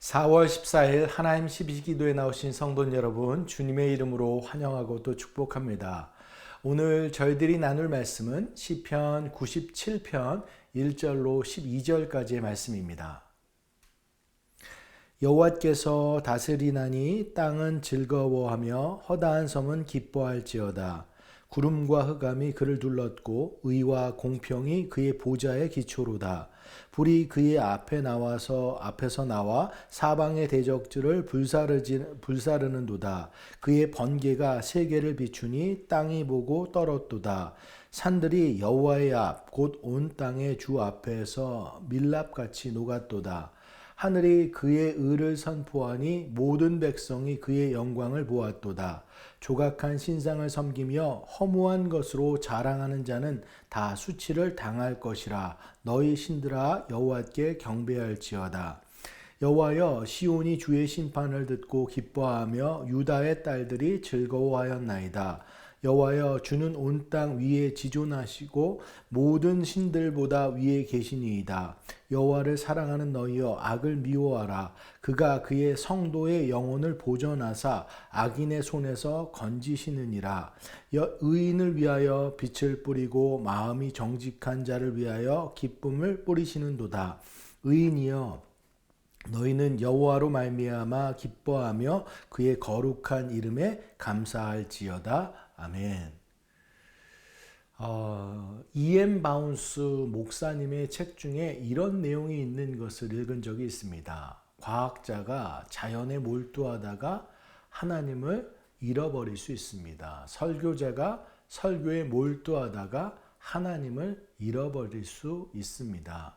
4월 14일 하나님 12기도에 나오신 성도 여러분, 주님의 이름으로 환영하고 또 축복합니다. 오늘 저희들이 나눌 말씀은 시편 97편 1절로 12절까지의 말씀입니다. 여호와께서 다스리나니 땅은 즐거워하며 허다한 섬은 기뻐할지어다. 구름과 흑암이 그를 둘렀고 의와 공평이 그의 보좌의 기초로다. 불이 그의 앞에서 나와 사방의 대적들을 불사르는도다. 그의 번개가 세계를 비추니 땅이 보고 떨었도다. 산들이 여호와의 앞 곧 온 땅의 주 앞에서 밀랍같이 녹았도다. 하늘이 그의 의를 선포하니 모든 백성이 그의 영광을 보았도다. 조각한 신상을 섬기며 허무한 것으로 자랑하는 자는 다 수치를 당할 것이라. 너희 신들아 여호와께 경배할지어다. 여호와여, 시온이 주의 심판을 듣고 기뻐하며 유다의 딸들이 즐거워하였나이다. 여호와여, 주는 온 땅 위에 지존하시고 모든 신들보다 위에 계시니이다. 여호와를 사랑하는 너희여, 악을 미워하라. 그가 그의 성도의 영혼을 보전하사 악인의 손에서 건지시느니라. 의인을 위하여 빛을 뿌리고 마음이 정직한 자를 위하여 기쁨을 뿌리시는도다. 의인이여, 너희는 여호와로 말미암아 기뻐하며 그의 거룩한 이름에 감사할지어다. 아멘. E.M. 바운스 목사님의 책 중에 이런 내용이 있는 것을 읽은 적이 있습니다. 과학자가 자연에 몰두하다가 하나님을 잃어버릴 수 있습니다. 설교자가 설교에 몰두하다가 하나님을 잃어버릴 수 있습니다.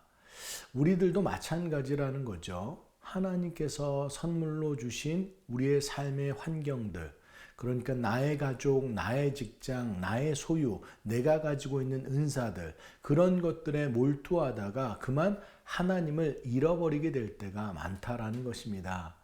우리들도 마찬가지라는 거죠. 하나님께서 선물로 주신 우리의 삶의 환경들, 그러니까 나의 가족, 나의 직장, 나의 소유, 내가 가지고 있는 은사들, 그런 것들에 몰두하다가 그만 하나님을 잃어버리게 될 때가 많다라는 것입니다.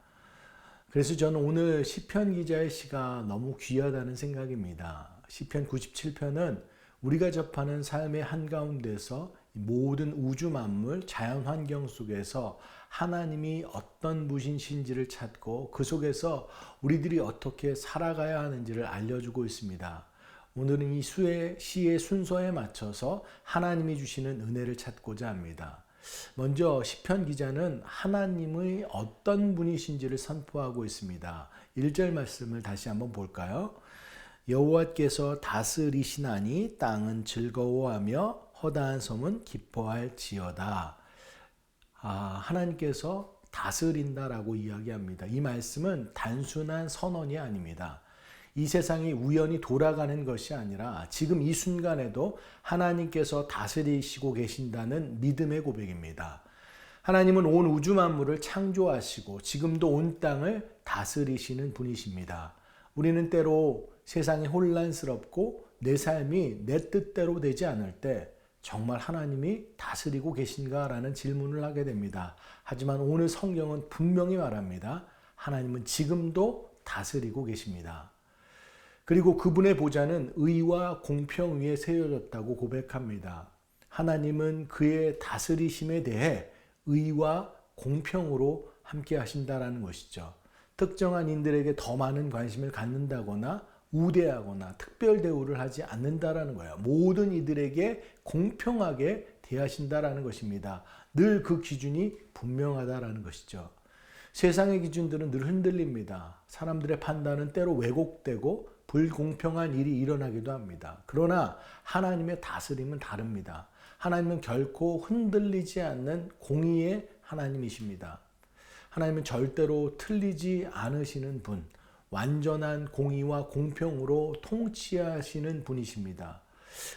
그래서 저는 오늘 시편 기자의 시가 너무 귀하다는 생각입니다. 시편 97편은 우리가 접하는 삶의 한가운데서 모든 우주 만물, 자연 환경 속에서 하나님이 어떤 분이신지를 찾고 그 속에서 우리들이 어떻게 살아가야 하는지를 알려주고 있습니다. 오늘은 이 시의 순서에 맞춰서 하나님이 주시는 은혜를 찾고자 합니다. 먼저 시편 기자는 하나님의 어떤 분이신지를 선포하고 있습니다. 1절 말씀을 다시 한번 볼까요? 여호와께서 다스리시나니 땅은 즐거워하며 허다한 섬은 기뻐할지어다. 하나님께서 다스린다라고 이야기합니다. 이 말씀은 단순한 선언이 아닙니다. 이 세상이 우연히 돌아가는 것이 아니라 지금 이 순간에도 하나님께서 다스리시고 계신다는 믿음의 고백입니다. 하나님은 온 우주 만물을 창조하시고 지금도 온 땅을 다스리시는 분이십니다. 우리는 때로 세상이 혼란스럽고 내 삶이 내 뜻대로 되지 않을 때 정말 하나님이 다스리고 계신가라는 질문을 하게 됩니다. 하지만 오늘 성경은 분명히 말합니다. 하나님은 지금도 다스리고 계십니다. 그리고 그분의 보좌는 의와 공평 위에 세워졌다고 고백합니다. 하나님은 그의 다스리심에 대해 의와 공평으로 함께 하신다라는 것이죠. 특정한 인들에게 더 많은 관심을 갖는다거나 우대하거나 특별 대우를 하지 않는다라는 거예요. 모든 이들에게 공평하게 대하신다라는 것입니다. 늘 그 기준이 분명하다라는 것이죠. 세상의 기준들은 늘 흔들립니다. 사람들의 판단은 때로 왜곡되고 불공평한 일이 일어나기도 합니다. 그러나 하나님의 다스림은 다릅니다. 하나님은 결코 흔들리지 않는 공의의 하나님이십니다. 하나님은 절대로 틀리지 않으시는 분, 완전한 공의와 공평으로 통치하시는 분이십니다.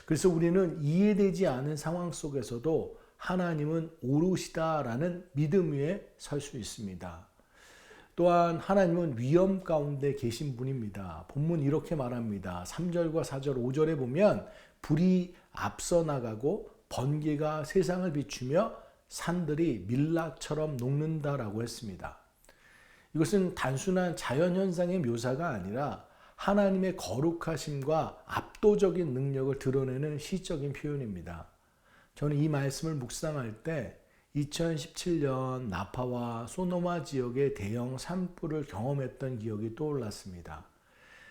그래서 우리는 이해되지 않은 상황 속에서도 하나님은 옳으시다라는 믿음 위에 설 수 있습니다. 또한 하나님은 위험 가운데 계신 분입니다. 본문 이렇게 말합니다. 3절과 4절, 5절에 보면 불이 앞서 나가고 번개가 세상을 비추며 산들이 밀랍처럼 녹는다라고 했습니다. 이것은 단순한 자연현상의 묘사가 아니라 하나님의 거룩하심과 압도적인 능력을 드러내는 시적인 표현입니다. 저는 이 말씀을 묵상할 때 2017년 나파와 소노마 지역의 대형 산불을 경험했던 기억이 떠올랐습니다.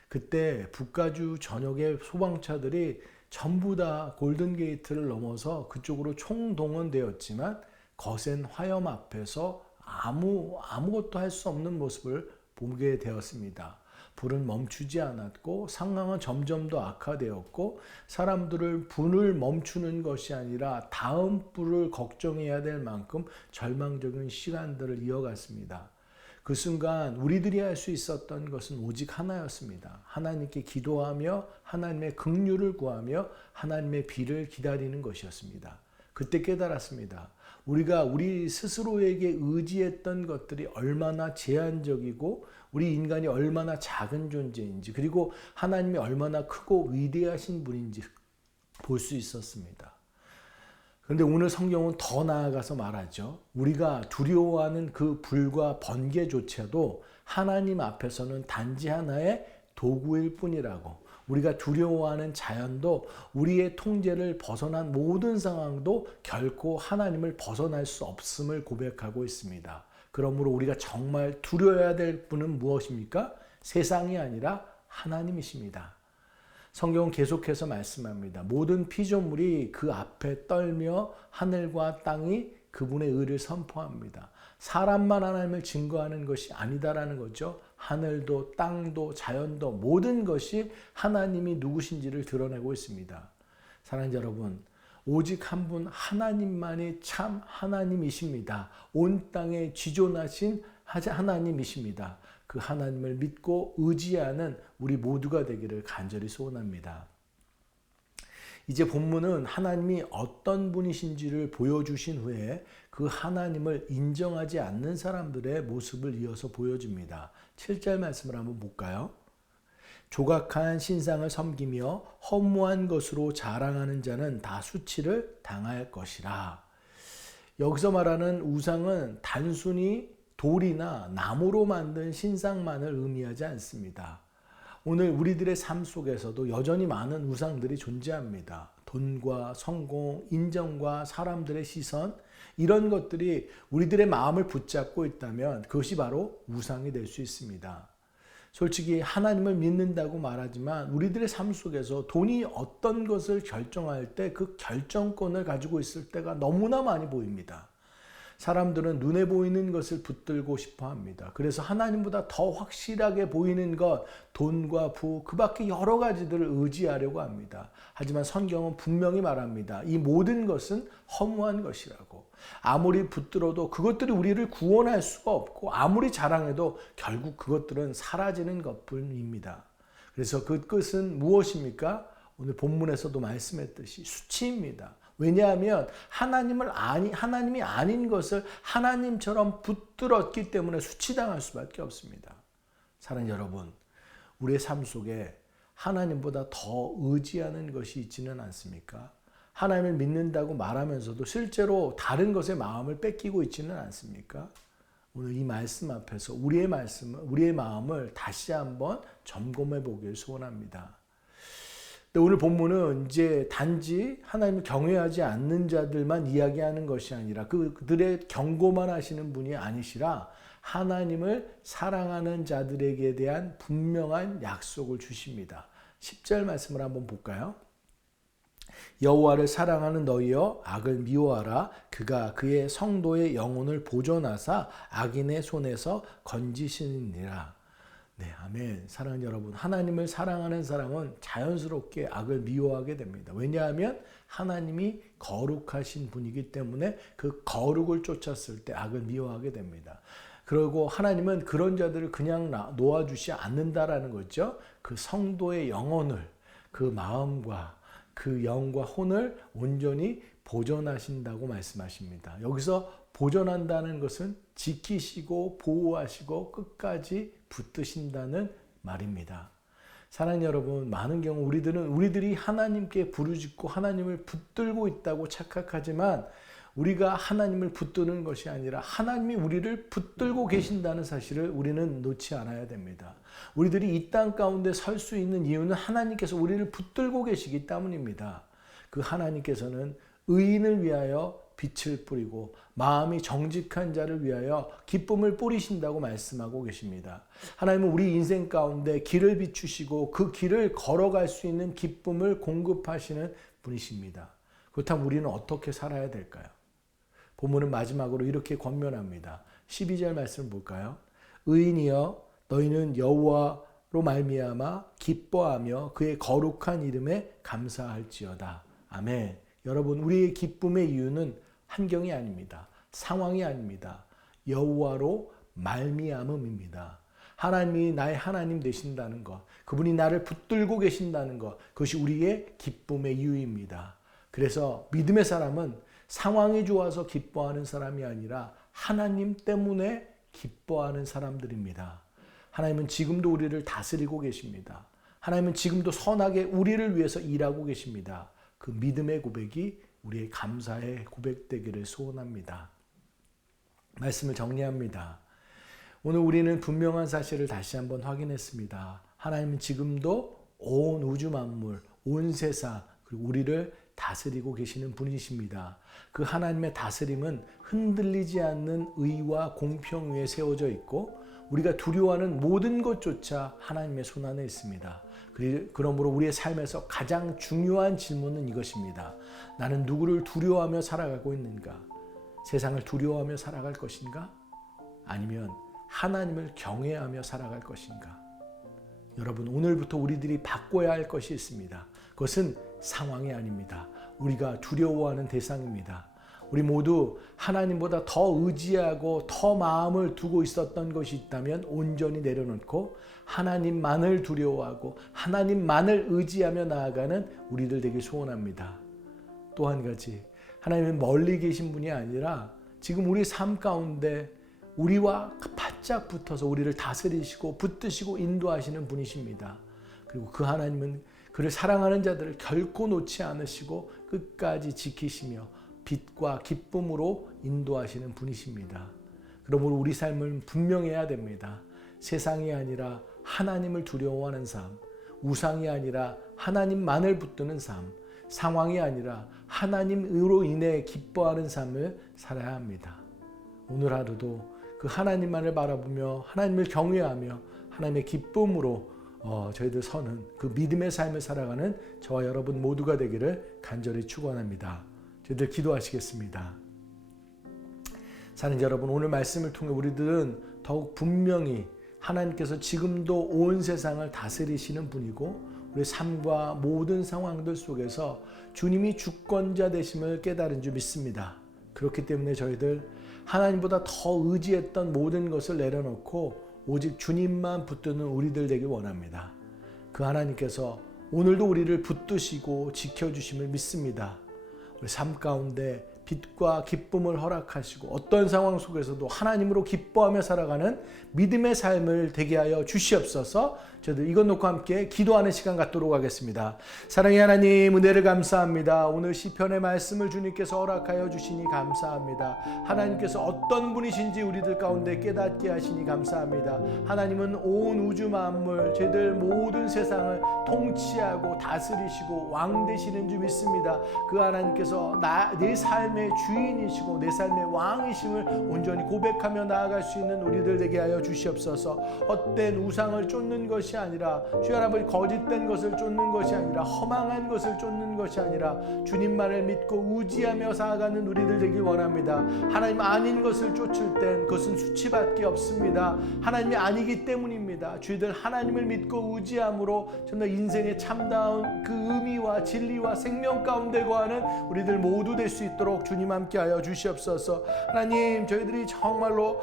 그때 북가주 전역의 소방차들이 전부 다 골든게이트를 넘어서 그쪽으로 총동원되었지만 거센 화염 앞에서 아무것도 할 수 없는 모습을 보게 되었습니다. 불은 멈추지 않았고 상황은 점점 더 악화되었고 사람들을 불을 멈추는 것이 아니라 다음 불을 걱정해야 될 만큼 절망적인 시간들을 이어갔습니다. 그 순간 우리들이 할 수 있었던 것은 오직 하나였습니다. 하나님께 기도하며 하나님의 긍휼을 구하며 하나님의 비를 기다리는 것이었습니다. 그때 깨달았습니다. 우리가 우리 스스로에게 의지했던 것들이 얼마나 제한적이고 우리 인간이 얼마나 작은 존재인지 그리고 하나님이 얼마나 크고 위대하신 분인지 볼 수 있었습니다. 그런데 오늘 성경은 더 나아가서 말하죠. 우리가 두려워하는 그 불과 번개조차도 하나님 앞에서는 단지 하나의 도구일 뿐이라고. 우리가 두려워하는 자연도 우리의 통제를 벗어난 모든 상황도 결코 하나님을 벗어날 수 없음을 고백하고 있습니다. 그러므로 우리가 정말 두려워해야 될 분은 무엇입니까? 세상이 아니라 하나님이십니다. 성경은 계속해서 말씀합니다. 모든 피조물이 그 앞에 떨며 하늘과 땅이 그분의 의를 선포합니다. 사람만 하나님을 증거하는 것이 아니다라는 거죠. 하늘도 땅도 자연도 모든 것이 하나님이 누구신지를 드러내고 있습니다. 사랑하는 여러분, 오직 한 분 하나님만이 참 하나님이십니다. 온 땅에 지존하신 하나님이십니다. 그 하나님을 믿고 의지하는 우리 모두가 되기를 간절히 소원합니다. 이제 본문은 하나님이 어떤 분이신지를 보여주신 후에 그 하나님을 인정하지 않는 사람들의 모습을 이어서 보여줍니다. 7절 말씀을 한번 볼까요? 조각한 신상을 섬기며 허무한 것으로 자랑하는 자는 다 수치를 당할 것이라. 여기서 말하는 우상은 단순히 돌이나 나무로 만든 신상만을 의미하지 않습니다. 오늘 우리들의 삶 속에서도 여전히 많은 우상들이 존재합니다. 돈과 성공, 인정과 사람들의 시선, 이런 것들이 우리들의 마음을 붙잡고 있다면 그것이 바로 우상이 될 수 있습니다. 솔직히 하나님을 믿는다고 말하지만 우리들의 삶 속에서 돈이 어떤 것을 결정할 때 그 결정권을 가지고 있을 때가 너무나 많이 보입니다. 사람들은 눈에 보이는 것을 붙들고 싶어 합니다. 그래서 하나님보다 더 확실하게 보이는 것, 돈과 부, 그 밖에 여러 가지들을 의지하려고 합니다. 하지만 성경은 분명히 말합니다. 이 모든 것은 허무한 것이라고. 아무리 붙들어도 그것들이 우리를 구원할 수가 없고 아무리 자랑해도 결국 그것들은 사라지는 것뿐입니다. 그래서 그 끝은 무엇입니까? 오늘 본문에서도 말씀했듯이 수치입니다. 왜냐하면 하나님이 아닌 것을 하나님처럼 붙들었기 때문에 수치당할 수밖에 없습니다. 사랑하는 여러분, 우리의 삶 속에 하나님보다 더 의지하는 것이 있지는 않습니까? 하나님을 믿는다고 말하면서도 실제로 다른 것에 마음을 뺏기고 있지는 않습니까? 오늘 이 말씀 앞에서 우리의 마음을 다시 한번 점검해 보길 소원합니다. 오늘 본문은 이제 단지 하나님을 경외하지 않는 자들만 이야기하는 것이 아니라 그들의 경고만 하시는 분이 아니시라 하나님을 사랑하는 자들에게 대한 분명한 약속을 주십니다. 10절 말씀을 한번 볼까요? 여호와를 사랑하는 너희여 악을 미워하라. 그가 그의 성도의 영혼을 보존하사 악인의 손에서 건지시니라. 네, 아멘. 사랑하는 여러분, 하나님을 사랑하는 사람은 자연스럽게 악을 미워하게 됩니다. 왜냐하면 하나님이 거룩하신 분이기 때문에 그 거룩을 쫓았을 때 악을 미워하게 됩니다. 그리고 하나님은 그런 자들을 그냥 놓아주지 않는다라는 거죠. 그 성도의 영혼을, 그 마음과 그 영과 혼을 온전히 보존하신다고 말씀하십니다. 여기서 보존한다는 것은 지키시고 보호하시고 끝까지 붙드신다는 말입니다. 사랑하는 여러분, 많은 경우 우리들이 하나님께 부르짖고 하나님을 붙들고 있다고 착각하지만 우리가 하나님을 붙드는 것이 아니라 하나님이 우리를 붙들고 계신다는 사실을 우리는 놓지 않아야 됩니다. 우리들이 이 땅 가운데 설 수 있는 이유는 하나님께서 우리를 붙들고 계시기 때문입니다. 그 하나님께서는 의인을 위하여 빛을 뿌리고 마음이 정직한 자를 위하여 기쁨을 뿌리신다고 말씀하고 계십니다. 하나님은 우리 인생 가운데 길을 비추시고 그 길을 걸어갈 수 있는 기쁨을 공급하시는 분이십니다. 그렇다면 우리는 어떻게 살아야 될까요? 본문은 마지막으로 이렇게 권면합니다. 12절 말씀을 볼까요? 의인이여 너희는 여호와로 말미암아 기뻐하며 그의 거룩한 이름에 감사할지어다. 아멘. 여러분, 우리의 기쁨의 이유는 환경이 아닙니다. 상황이 아닙니다. 여호와로 말미암음입니다. 하나님이 나의 하나님 되신다는 것, 그분이 나를 붙들고 계신다는 것, 그것이 우리의 기쁨의 이유입니다. 그래서 믿음의 사람은 상황이 좋아서 기뻐하는 사람이 아니라 하나님 때문에 기뻐하는 사람들입니다. 하나님은 지금도 우리를 다스리고 계십니다. 하나님은 지금도 선하게 우리를 위해서 일하고 계십니다. 그 믿음의 고백이 우리의 감사의 고백되기를 소원합니다. 말씀을 정리합니다. 오늘 우리는 분명한 사실을 다시 한번 확인했습니다. 하나님은 지금도 온 우주 만물, 온 세상, 그리고 우리를 다스리고 계시는 분이십니다. 그 하나님의 다스림은 흔들리지 않는 의와 공평 위에 세워져 있고 우리가 두려워하는 모든 것조차 하나님의 손 안에 있습니다. 그러므로 우리의 삶에서 가장 중요한 질문은 이것입니다. 나는 누구를 두려워하며 살아가고 있는가? 세상을 두려워하며 살아갈 것인가? 아니면 하나님을 경외하며 살아갈 것인가? 여러분, 오늘부터 우리들이 바꿔야 할 것이 있습니다. 그것은 상황이 아닙니다. 우리가 두려워하는 대상입니다. 우리 모두 하나님보다 더 의지하고 더 마음을 두고 있었던 것이 있다면 온전히 내려놓고 하나님만을 두려워하고 하나님만을 의지하며 나아가는 우리들 되길 소원합니다. 또 한 가지, 하나님은 멀리 계신 분이 아니라 지금 우리 삶 가운데 우리와 바짝 붙어서 우리를 다스리시고 붙드시고 인도하시는 분이십니다. 그리고 그 하나님은 그를 사랑하는 자들을 결코 놓지 않으시고 끝까지 지키시며 빛과 기쁨으로 인도하시는 분이십니다. 그러므로 우리 삶은 분명해야 됩니다. 세상이 아니라 하나님을 두려워하는 삶, 우상이 아니라 하나님만을 붙드는 삶, 상황이 아니라 하나님으로 인해 기뻐하는 삶을 살아야 합니다. 오늘 하루도 그 하나님만을 바라보며 하나님을 경외하며 하나님의 기쁨으로 저희들 서는 그 믿음의 삶을 살아가는 저와 여러분 모두가 되기를 간절히 축원합니다. 저희들 기도하시겠습니다. 사랑하는 여러분, 오늘 말씀을 통해 우리들은 더욱 분명히 하나님께서 지금도 온 세상을 다스리시는 분이고 우리의 삶과 모든 상황들 속에서 주님이 주권자 되심을 깨달은 줄 믿습니다. 그렇기 때문에 저희들 하나님보다 더 의지했던 모든 것을 내려놓고 오직 주님만 붙드는 우리들 되길 원합니다. 그 하나님께서 오늘도 우리를 붙드시고 지켜주심을 믿습니다. 우리 삶 가운데 빛과 기쁨을 허락하시고 어떤 상황 속에서도 하나님으로 기뻐하며 살아가는 믿음의 삶을 되게 하여 주시옵소서. 저희들 이것 놓고 함께 기도하는 시간 갖도록 하겠습니다. 사랑의 하나님, 은혜를 감사합니다. 오늘 시편의 말씀을 주님께서 허락하여 주시니 감사합니다. 하나님께서 어떤 분이신지 우리들 가운데 깨닫게 하시니 감사합니다. 하나님은 온 우주 만물, 저희들 모든 세상을 통치하고 다스리시고 왕 되시는 줄 믿습니다. 그 하나님께서 내 삶의 주인이시고 내 삶의 왕이심을 온전히 고백하며 나아갈 수 있는 우리들 되게 하여 주시옵소서. 헛된 우상을 쫓는 것이 아니라, 주여 아버지, 거짓된 것을 쫓는 것이 아니라, 허망한 것을 쫓는 것이 아니라 주님만을 믿고 의지하며 살아가는 우리들 되길 원합니다. 하나님 아닌 것을 쫓을 땐 그것은 수치밖에 없습니다. 하나님이 아니기 때문입니다. 주희들 하나님을 믿고 의지함으로 정말 인생의 참다운 그 의미와 진리와 생명 가운데 거하는 우리들 모두 될 수 있도록 주님 함께하여 주시옵소서. 하나님, 저희들이 정말로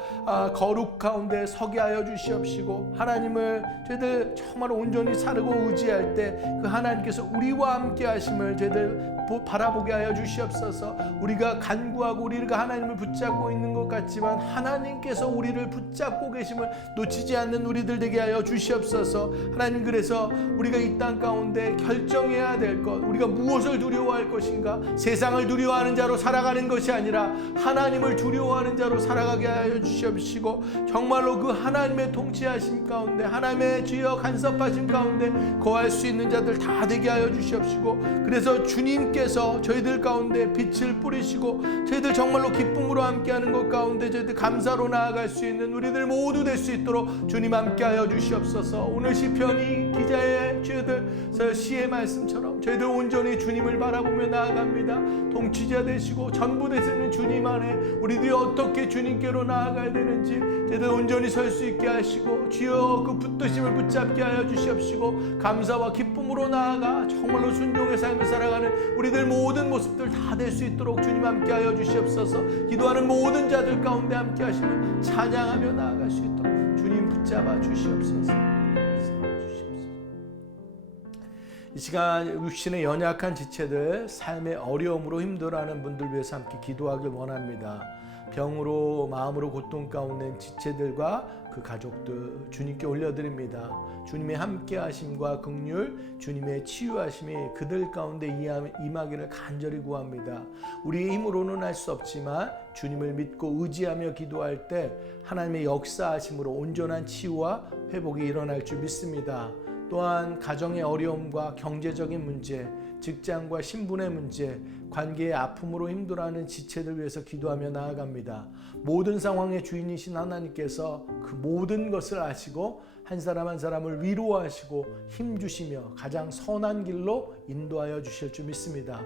거룩 가운데 서게 하여 주시옵시고, 하나님을 저희들 정말 온전히 사르고 의지할 때 그 하나님께서 우리와 함께 하심을 저희들 바라보게 하여 주시옵소서. 우리가 간구하고 우리가 하나님을 붙잡고 있는 것 같지만 하나님께서 우리를 붙잡고 계심을 놓치지 않는 우리들 되게 하여 주시옵소서. 하나님, 그래서 우리가 이 땅 가운데 결정해야 될 것, 우리가 무엇을 두려워할 것인가? 세상을 두려워하는 자로 살아가는 것이 아니라 하나님을 두려워하는 자로 살아가게 하여 주시옵시고, 정말로 그 하나님의 통치하심 가운데, 하나님의 주여 간섭하심 가운데 거할 수 있는 자들 다 되게 하여 주시옵시고, 그래서 주님께서 저희들 가운데 빛을 뿌리시고 저희들 정말로 기쁨으로 함께하는 것 가운데 저희들 감사로 나아갈 수 있는 우리들 모두 될 수 있도록 주님 함께하여 주시옵소서. 오늘 시편이 기자의 저희들 시의 말씀처럼 저희들 온전히 주님을 바라보며 나아갑니다. 통치자 되시고 전부 되시는 주님 안에 우리들이 어떻게 주님께로 나아가야 되는지 저희들 온전히 설 수 있게 하시고, 주여 그 붙드심을 붙잡게 하여 주시옵시고, 감사와 기쁨으로 나아가 정말로 순종의 삶을 살아가는 우리들 모든 모습들 다 될 수 있도록 주님 함께하여 주시옵소서. 기도하는 모든 자들 가운데 함께하시며 찬양하며 나아갈 수 있도록 주님 붙잡아 주시옵소서. 이 시간 육신의 연약한 지체들, 삶의 어려움으로 힘들어하는 분들 위해서 함께 기도하길 원합니다. 병으로 마음으로 고통 가운데 지체들과 그 가족들 주님께 올려드립니다. 주님의 함께하심과 긍휼, 주님의 치유하심이 그들 가운데 임하기를 간절히 구합니다. 우리의 힘으로는 할 수 없지만 주님을 믿고 의지하며 기도할 때 하나님의 역사하심으로 온전한 치유와 회복이 일어날 줄 믿습니다. 또한 가정의 어려움과 경제적인 문제, 직장과 신분의 문제, 관계의 아픔으로 힘들어하는 지체들 위해서 기도하며 나아갑니다. 모든 상황의 주인이신 하나님께서 그 모든 것을 아시고 한 사람 한 사람을 위로하시고 힘주시며 가장 선한 길로 인도하여 주실 줄 믿습니다.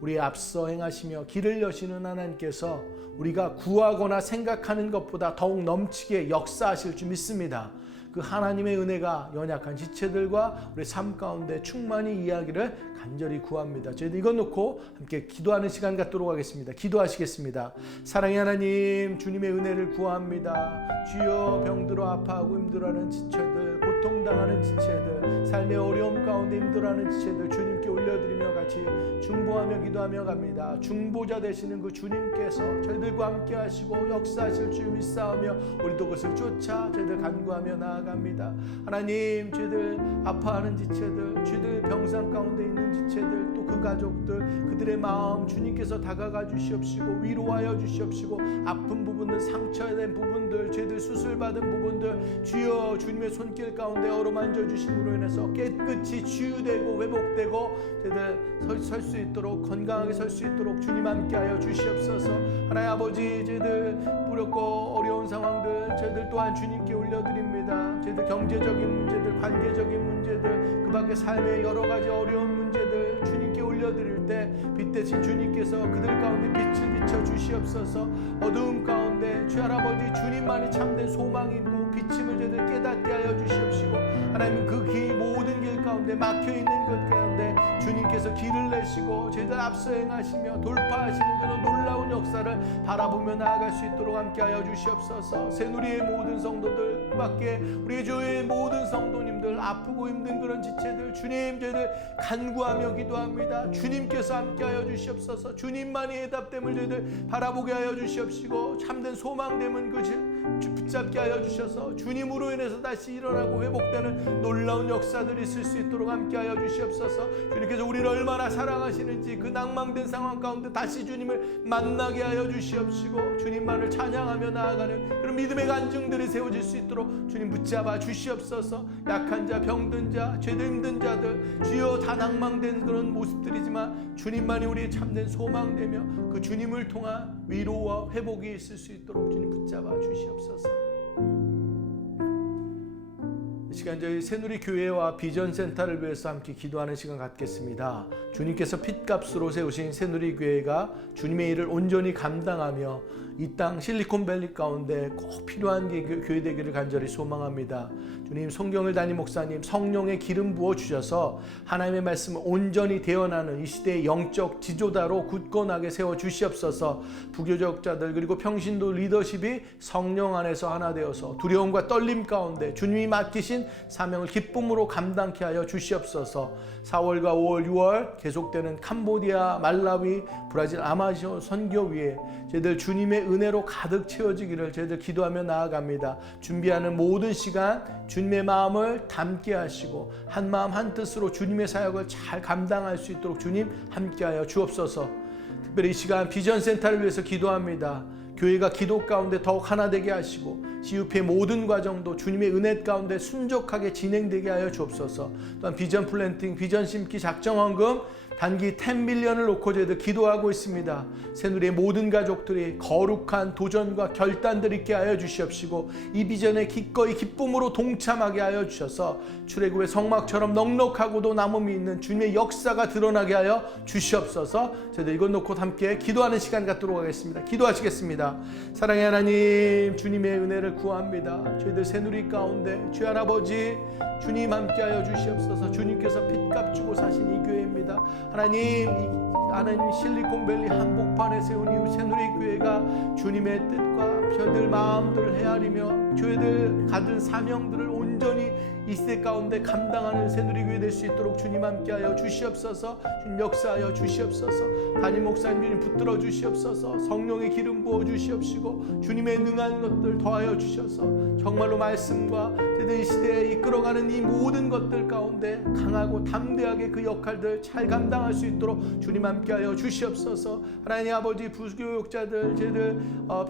우리의 앞서 행하시며 길을 여시는 하나님께서 우리가 구하거나 생각하는 것보다 더욱 넘치게 역사하실 줄 믿습니다. 그 하나님의 은혜가 연약한 지체들과 우리 삶 가운데 충만히 이야기를 간절히 구합니다. 저희들 이것 놓고 함께 기도하는 시간 갖도록 하겠습니다. 기도하시겠습니다. 사랑의 하나님, 주님의 은혜를 구합니다. 주여, 병들어 아파하고 힘들어하는 지체들, 고통당하는 지체들, 삶의 어려움 가운데 힘들어하는 지체들 주님께 올려드리며 같이 중보하며 기도하며 갑니다. 중보자 되시는 그 주님께서 저희들과 함께 하시고 역사하실 줄 믿사오며 우리도 그것을 쫓아 저희들 간구하며 나아갑니다. 하나님, 저희들 아파하는 지체들, 저희들 병상 가운데 있는 지체들, 또 그 가족들, 그들의 마음 주님께서 다가가 주시옵시고 위로하여 주시옵시고, 아픈 부분들, 상처된 부분들, 저희들 수술받은 부분들 주여 주님의 손길 가운데 어루만져 주심으로 인해서 깨끗이 치유되고 회복되고 저희들 설 수 있도록, 건강하게 설 수 있도록 주님 함께하여 주시옵소서. 하나님 아버지, 저희들 부렵고 어려운 상황들 저희들 또한 주님께 올려드립니다. 저희들 경제적인 문제들, 관계적인 문제들, 그 밖에 삶의 여러 가지 어려운 문제들 주님께 올려드릴 때 빛 대신 주님께서 그들 가운데 빛을 비춰 주시옵소서. 어두움 가운데 주 할아버지 주님만이 참된 소망이고 비침을 저희들 깨닫게 하여 주시옵시고, 하나님 그 길, 모든 길 가운데 막혀있는 것 가운데 주님께서 길을 내시고 저희들 앞서 행하시며 돌파하시는 그런 놀라운 역사를 바라보며 나아갈 수 있도록 함께하여 주시옵소서. 새누리의 모든 성도들, 그 밖에 우리 교회의 모든 성도님들, 아프고 힘든 그런 지체들 주님 저희들 간구하며 기도합니다. 주님께서 함께하여 주시옵소서. 주님만이 해답됨을 저희들 바라보게 하여 주시옵시고, 참된 소망됨은 그 붙잡게 하여 주셔서 주님으로 인해서 다시 일어나고 회복되는 놀라운 역사들이 있을 수 있도록 함께하여 주시옵소서. 주님께서 우리를 얼마나 사랑하시는지 그 낭망된 상황 가운데 다시 주님을 만나게 하여 주시옵시고, 주님만을 찬양하며 나아가는 그런 믿음의 간증들이 세워질 수 있도록 주님 붙잡아 주시옵소서. 약한 자, 병든 자, 죄들 힘든 자들 주여 다 낭망된 그런 모습들이지만 주님만이 우리의 참된 소망되며 그 주님을 통한 위로와 회복이 있을 수 있도록 주님 붙잡아 주시옵소서. 이 시간 저희 새누리 교회와 비전센터를 위해서 함께 기도하는 시간 갖겠습니다. 주님께서 핏값으로 세우신 새누리 교회가 주님의 일을 온전히 감당하며 이 땅 실리콘밸리 가운데 꼭 필요한 교회 되기를 간절히 소망합니다. 주님, 송경을 담임 목사님 성령의 기름 부어 주셔서 하나님의 말씀을 온전히 대언하는 이 시대의 영적 지도자로 굳건하게 세워 주시옵소서. 부교적자들 그리고 평신도 리더십이 성령 안에서 하나 되어서 두려움과 떨림 가운데 주님이 맡기신 사명을 기쁨으로 감당케 하여 주시옵소서. 4월과 5월, 6월 계속되는 캄보디아, 말라위, 브라질, 아마시아 선교위에 저희들 주님의 은혜로 가득 채워지기를 저희들 기도하며 나아갑니다. 준비하는 모든 시간 주님의 마음을 담게 하시고 한 마음 한 뜻으로 주님의 사역을 잘 감당할 수 있도록 주님 함께하여 주옵소서. 특별히 이 시간 비전센터를 위해서 기도합니다. 교회가 기도 가운데 더욱 하나 되게 하시고 CUP의 모든 과정도 주님의 은혜 가운데 순적하게 진행되게 하여 주옵소서. 또한 비전 플랜팅, 비전 심기 작정헌금 단기 10밀리언을 놓고 저희들 기도하고 있습니다. 새누리의 모든 가족들이 거룩한 도전과 결단들 있게 하여 주시옵시고 이 비전에 기꺼이 기쁨으로 동참하게 하여 주셔서 출애굽의 성막처럼 넉넉하고도 남음이 있는 주님의 역사가 드러나게 하여 주시옵소서. 저희들 이것 놓고 함께 기도하는 시간 갖도록 하겠습니다. 기도하시겠습니다. 사랑의 하나님, 주님의 은혜를 구합니다. 저희들 새누리 가운데 주 아버지 주님 함께하여 주시옵소서. 주님께서 핏값 주고 사신 이 교회입니다. 하나님 실리콘밸리 한복판에 세운 이 새누리교회가 주님의 뜻과 저희들 마음들을 헤아리며 저희들 가진 사명들을 온전히 이 시대 가운데 감당하는 새누리교회 될 수 있도록 주님 함께하여 주시옵소서. 주님 역사하여 주시옵소서. 담임 목사님 주님 붙들어 주시옵소서. 성령의 기름 부어 주시옵시고 주님의 능한 것들 더하여 주셔서 정말로 말씀과 저희들 이 시대에 이끌어가는 이 모든 것들 가운데 강하고 담대하게 그 역할들 잘 감당할 수 있도록 주님 함께하여 주시옵소서. 하나님 아버지 부교육자들 저희들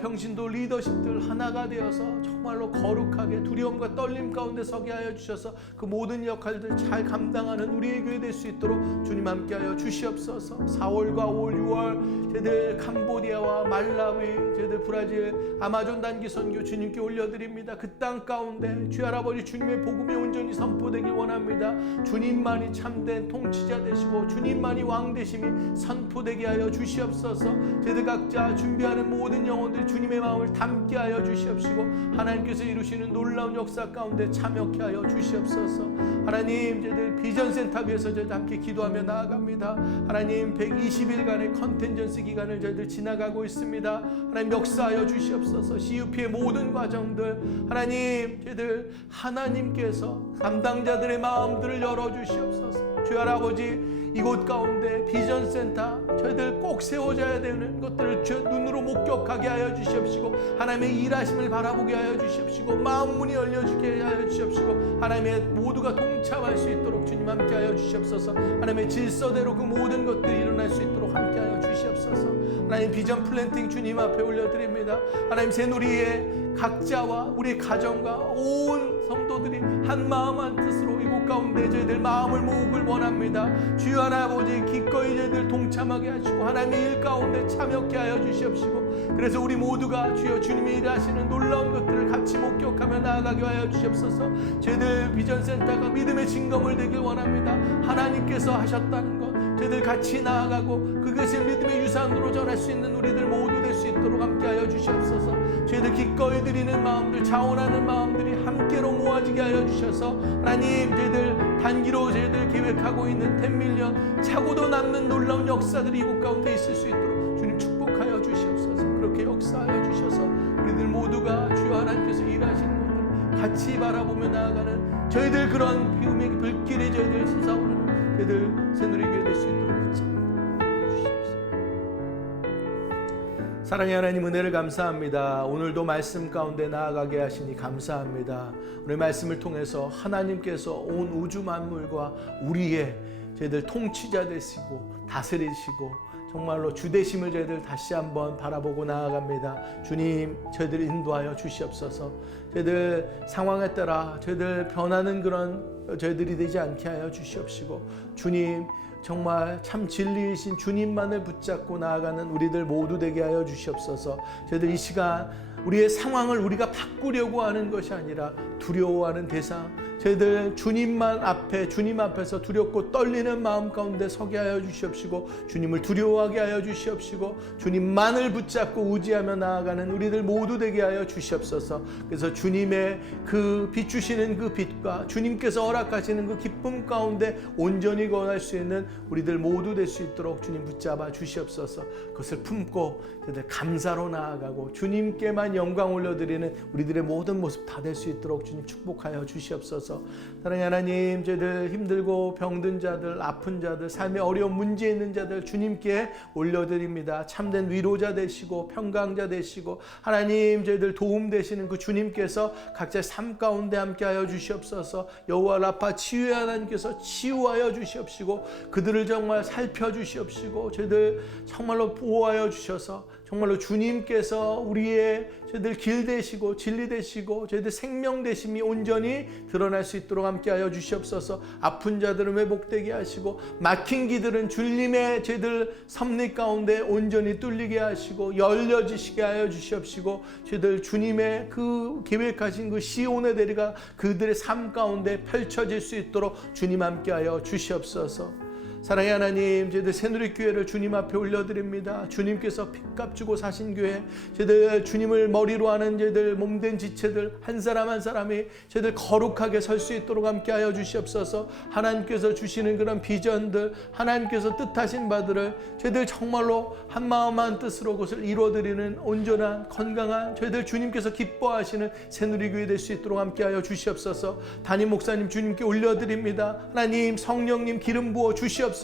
평신도 리더십들 하나가 되어서 정말로 거룩하게 두려움과 떨림 가운데 서게 하여 주셔서 그 모든 역할들 잘 감당하는 우리의 교회 될 수 있도록 주님 함께하여 주시옵소서. 4월과 5월, 6월 저희들 캄보디아와 말라위, 저희들 브라질 아마존 단기 선교 주님께 올려드립니다. 그 땅 가운데 주 할아버지 주님의 복음이 온전히 선포되길 원합니다. 주님만이 참된 통치자 되시고 주님만이 왕 되심이 선포되게 하여 주시옵소서. 저희들 각자 준비하는 모든 영혼들이 주님의 마음을 담게 하여 주시옵시고 하나님께서 이루시는 놀라운 역사 가운데 참여케 하여 주시옵소서. 하나님 저희들 비전센터 위해서 저희들 함께 기도하며 나아갑니다. 하나님 120일간의 컨텐전스 기간을 저희들 지나가고 있습니다. 하나님 역사하여 주시옵소서. CUP의 모든 과정들 하나님 저희들 하나님께서 담당자들의 마음들을 열어주시옵소서. 주여 아버지 이곳 가운데 비전센터 저희들 꼭 세워져야 되는 것들을 눈으로 목격하게 하여 주시옵시고 하나님의 일하심을 바라보게 하여 주시옵시고 마음 문이 열려주게 하여 주시옵시고 하나님의 모두가 동참할 수 있도록 주님 함께 하여 주시옵소서. 하나님의 질서대로 그 모든 것들이 일어날 수 있도록 함께 하여 주시옵소서. 하나님 비전 플랜팅 주님 앞에 올려드립니다. 하나님 새누리의 각자와 우리 가정과 온 성도들이 한 마음 한 뜻으로 이곳 가운데 저희들 마음을 모으길 원합니다. 주여 아버지 기꺼이 저희들 동참하게 하시고 하나님의 일 가운데 참여케 하여 주시옵시고 그래서 우리 모두가 주여 주님이 일하시는 놀라운 것들을 같이 목격하며 나아가게 하여 주시옵소서. 저희들 비전센터가 믿음의 증거물 되길 원합니다. 하나님께서 하셨다는 것 저희들 같이 나아가고 그것을 믿음의 유산으로 전할 수 있는 우리들 모두 될 수 있도록 함께하여 주시옵소서. 저희들 기꺼이 드리는 마음들 자원하는 마음들이 함께로 모아지게 하여 주셔서 하나님 저희들 단기로 저희들 계획하고 있는 10밀리언 차고도 남는 놀라운 역사들이 이곳 가운데 있을 수 있도록 주님 축복하여 주시옵소서. 그렇게 역사하여 주셔서 우리들 모두가 주여 하나님께서 일하시는 것들 같이 바라보며 나아가는 저희들 그런 비움의 불길에 저희들 솟아오르는 저희들 새누리교회 될 수 있도록 사랑의 하나님 은혜를 감사합니다. 오늘도 말씀 가운데 나아가게 하시니 감사합니다. 오늘 말씀을 통해서 하나님께서 온 우주 만물과 우리의 저희들 통치자 되시고 다스리시고 정말로 주되심을 저희들 다시 한번 바라보고 나아갑니다. 주님 저희들 인도하여 주시옵소서. 저희들 상황에 따라 저희들 변하는 그런 저희들이 되지 않게 하여 주시옵시고 주님 정말 참 진리이신 주님만을 붙잡고 나아가는 우리들 모두 되게 하여 주시옵소서. 저희들 이 시간 우리의 상황을 우리가 바꾸려고 하는 것이 아니라 두려워하는 대상 저희들 주님만 앞에 주님 앞에서 두렵고 떨리는 마음 가운데 서게 하여 주시옵시고 주님을 두려워하게 하여 주시옵시고 주님만을 붙잡고 의지하며 나아가는 우리들 모두 되게 하여 주시옵소서. 그래서 주님의 그 비추시는 그 빛과 주님께서 허락하시는 그 기쁨 가운데 온전히 거할 수 있는 우리들 모두 될 수 있도록 주님 붙잡아 주시옵소서. 그것을 품고 저희들 감사로 나아가고 주님께만 진정한 영광 올려드리는 우리들의 모든 모습 다 될 수 있도록 주님 축복하여 주시옵소서. 사랑하는 하나님, 저희들 힘들고 병든 자들, 아픈 자들, 삶의 어려운 문제 있는 자들 주님께 올려드립니다. 참된 위로자 되시고 평강자 되시고 하나님 저희들 도움 되시는 그 주님께서 각자의 삶 가운데 함께하여 주시옵소서. 여호와 라파 치유의 하나님께서 치유하여 주시옵시고 그들을 정말 살펴주시옵시고 저희들 정말로 보호하여 주셔서 정말로 주님께서 우리의 저희들 길 되시고 진리 되시고 저희들 생명 되심이 온전히 드러날 수 있도록 함께하여 주시옵소서. 아픈 자들은 회복되게 하시고 막힌 길들은 주님의 저희들 섭리 가운데 온전히 뚫리게 하시고 열려지시게 하여 주시옵시고 저희들 주님의 그 계획하신 그 시온의 대리가 그들의 삶 가운데 펼쳐질 수 있도록 주님 함께하여 주시옵소서. 사랑의 하나님, 저희들 새누리교회를 주님 앞에 올려드립니다. 주님께서 핏값 주고 사신 교회, 저희들 주님을 머리로 하는 저희들 몸된 지체들 한 사람 한 사람이 저희들 거룩하게 설 수 있도록 함께하여 주시옵소서. 하나님께서 주시는 그런 비전들, 하나님께서 뜻하신 바들을 저희들 정말로 한 마음 한 뜻으로 그것을 이루어드리는 온전한 건강한 저희들 주님께서 기뻐하시는 새누리교회 될 수 있도록 함께하여 주시옵소서. 담임 목사님 주님께 올려드립니다. 하나님 성령님 기름 부어 주시옵소서.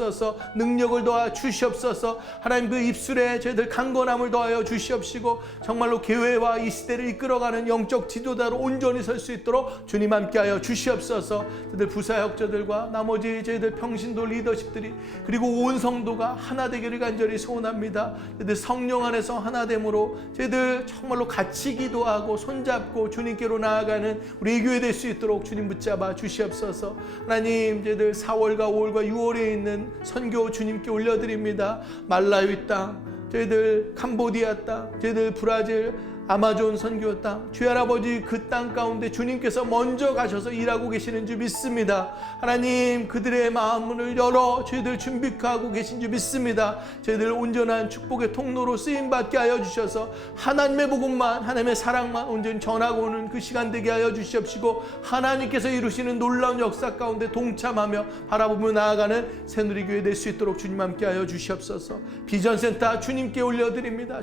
능력을 더하 주시옵소서. 하나님 그 입술에 저희들 강건함을 더하여 주시옵시고 정말로 교회와 이 시대를 이끌어가는 영적 지도자로 온전히 설 수 있도록 주님 함께하여 주시옵소서. 저희들 부사역자들과 나머지 저희들 평신도 리더십들이 그리고 온 성도가 하나 되기를 간절히 소원합니다. 저희들 성령 안에서 하나됨으로 저희들 정말로 같이 기도하고 손잡고 주님께로 나아가는 우리 교회 될 수 있도록 주님 붙잡아 주시옵소서. 하나님 저희들 4월과 5월과 6월에 있는 선교 주님께 올려드립니다. 말라위 땅, 저희들 캄보디아 땅, 저희들 브라질 아마존 선교 땅, 주의 할아버지 그 땅 가운데 주님께서 먼저 가셔서 일하고 계시는 줄 믿습니다. 하나님 그들의 마음을 열어 저희들 준비하고 계신 줄 믿습니다. 저희들 온전한 축복의 통로로 쓰임받게 하여 주셔서 하나님의 복음만, 하나님의 사랑만 온전히 전하고 오는 그 시간 되게 하여 주시옵시고 하나님께서 이루시는 놀라운 역사 가운데 동참하며 바라보며 나아가는 새누리교회 될 수 있도록 주님 함께 하여 주시옵소서. 비전센터 주님께 올려드립니다.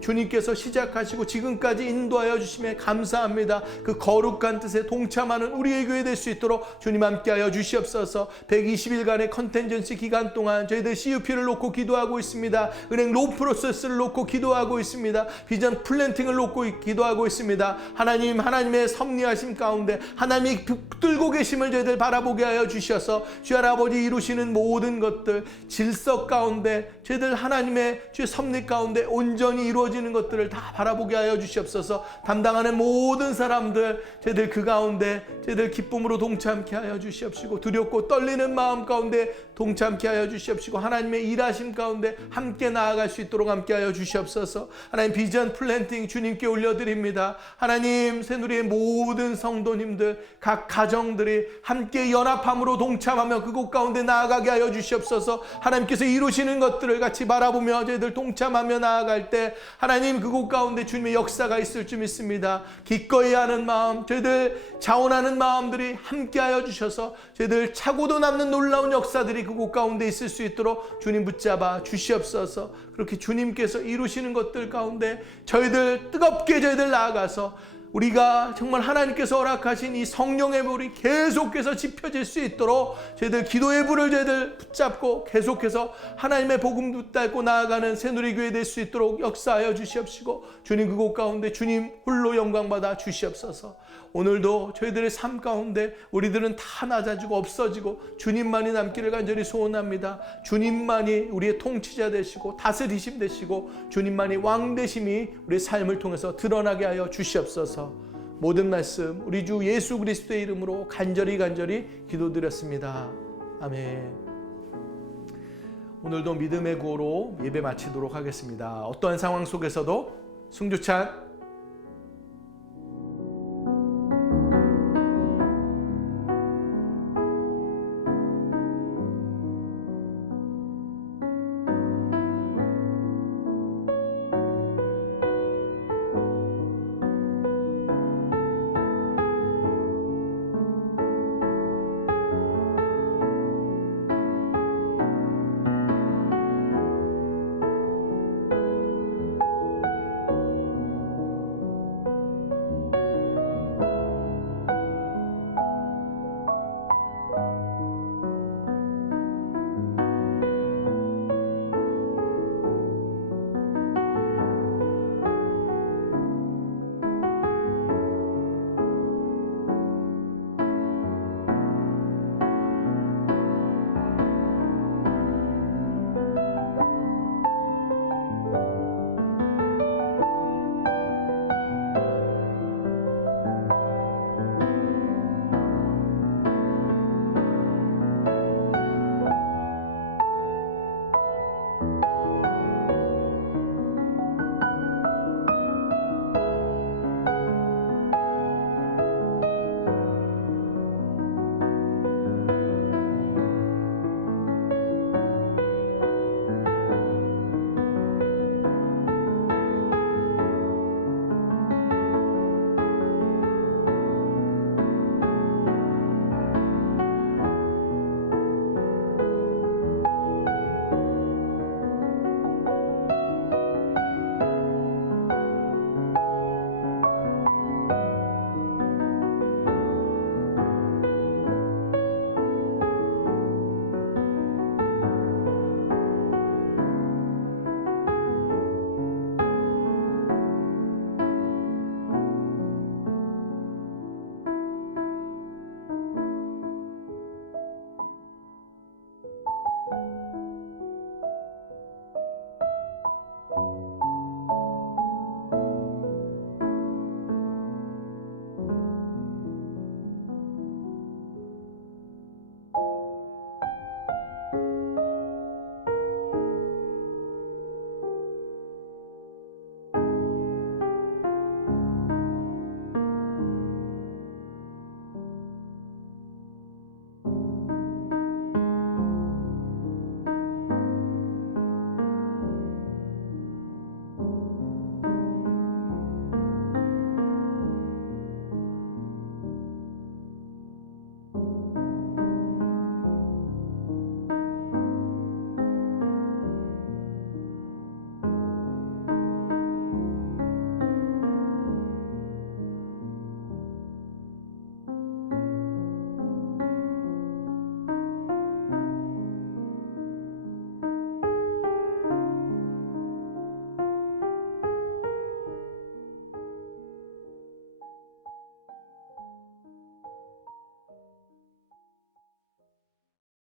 주님께서 시작하시고 지금까지 인도하여 주심에 감사합니다. 그 거룩한 뜻에 동참하는 우리의 교회 될 수 있도록 주님 함께하여 주시옵소서. 120일간의 컨텐전시 기간 동안 저희들 CUP를 놓고 기도하고 있습니다. 은행 로 프로세스를 놓고 기도하고 있습니다. 비전 플랜팅을 놓고 기도하고 있습니다. 하나님의 섭리하심 가운데 하나님이 붙들고 계심을 저희들 바라보게 하여 주셔서 주의 할아버지 이루시는 모든 것들 질서 가운데 저희들 하나님의 주의 섭리 가운데 온전히 이루어지는 것들을 다 바라보게 하여 주시옵소서. 담당하는 모든 사람들 저희들 그 가운데 저희들 기쁨으로 동참케 하여 주시옵시고 두렵고 떨리는 마음 가운데 동참케 하여 주시옵시고 하나님의 일하심 가운데 함께 나아갈 수 있도록 함께 하여 주시옵소서. 하나님 비전 플랜팅 주님께 올려드립니다. 하나님 새누리의 모든 성도님들 각 가정들이 함께 연합함으로 동참하며 그곳 가운데 나아가게 하여 주시옵소서. 하나님께서 이루시는 것들을 같이 바라보며 저희들 동참하며 나아갈 때 하나님 그곳 가운데 주님의 역사가 있을 줄 믿습니다. 기꺼이 하는 마음, 저희들 자원하는 마음들이 함께하여 주셔서 저희들 차고도 남는 놀라운 역사들이 그곳 가운데 있을 수 있도록 주님 붙잡아 주시옵소서. 그렇게 주님께서 이루시는 것들 가운데 저희들 뜨겁게 저희들 나아가서 우리가 정말 하나님께서 허락하신 이 성령의 불이 계속해서 지펴질 수 있도록 저희들 기도의 불을 저희들 붙잡고 계속해서 하나님의 복음 붙잡고 나아가는 새누리교회 될 수 있도록 역사하여 주시옵시고 주님 그곳 가운데 주님 홀로 영광받아 주시옵소서. 오늘도 저희들의 삶 가운데 우리들은 다 낮아지고 없어지고 주님만이 남기를 간절히 소원합니다. 주님만이 우리의 통치자 되시고 다스리심 되시고 주님만이 왕 되심이 우리의 삶을 통해서 드러나게 하여 주시옵소서. 모든 말씀 우리 주 예수 그리스도의 이름으로 간절히 기도드렸습니다. 아멘. 오늘도 믿음의 구호로 예배 마치도록 하겠습니다. 어떠한 상황 속에서도 승주찬